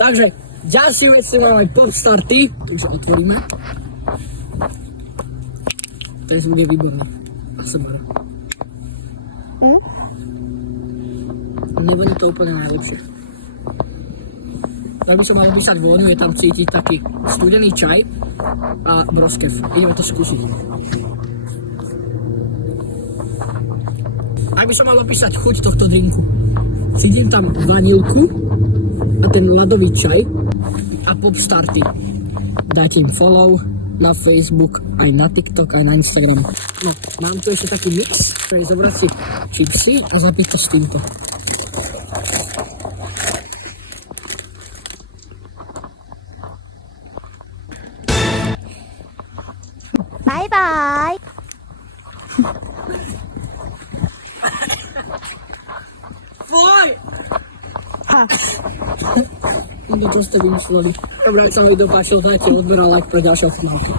Takže ďalšie veci máme Popstarty, takže otvoríme. Ten zvuk je výborný. ASMR. Nevoní to úplne najlepšie. Tak by som mal opísať vôňu, je tam cítiť taký studený čaj a broskev. Ideme to skúsiť. Ak by som mal opísať chuť tohto drinku, cítim tam vanilku a ten ľadový čaj a Popstarty. Dajte im follow na Facebook, aj na TikTok, aj na Instagram. No, mám tu ešte taký mix, ktorý zobrať si čipsy a zapiť to s týmto. Bye bye. Fuj! No čo ste vymysleli? Dobre, ak sa vám video páčilo, dajte odber a like pre ďalšie finálky.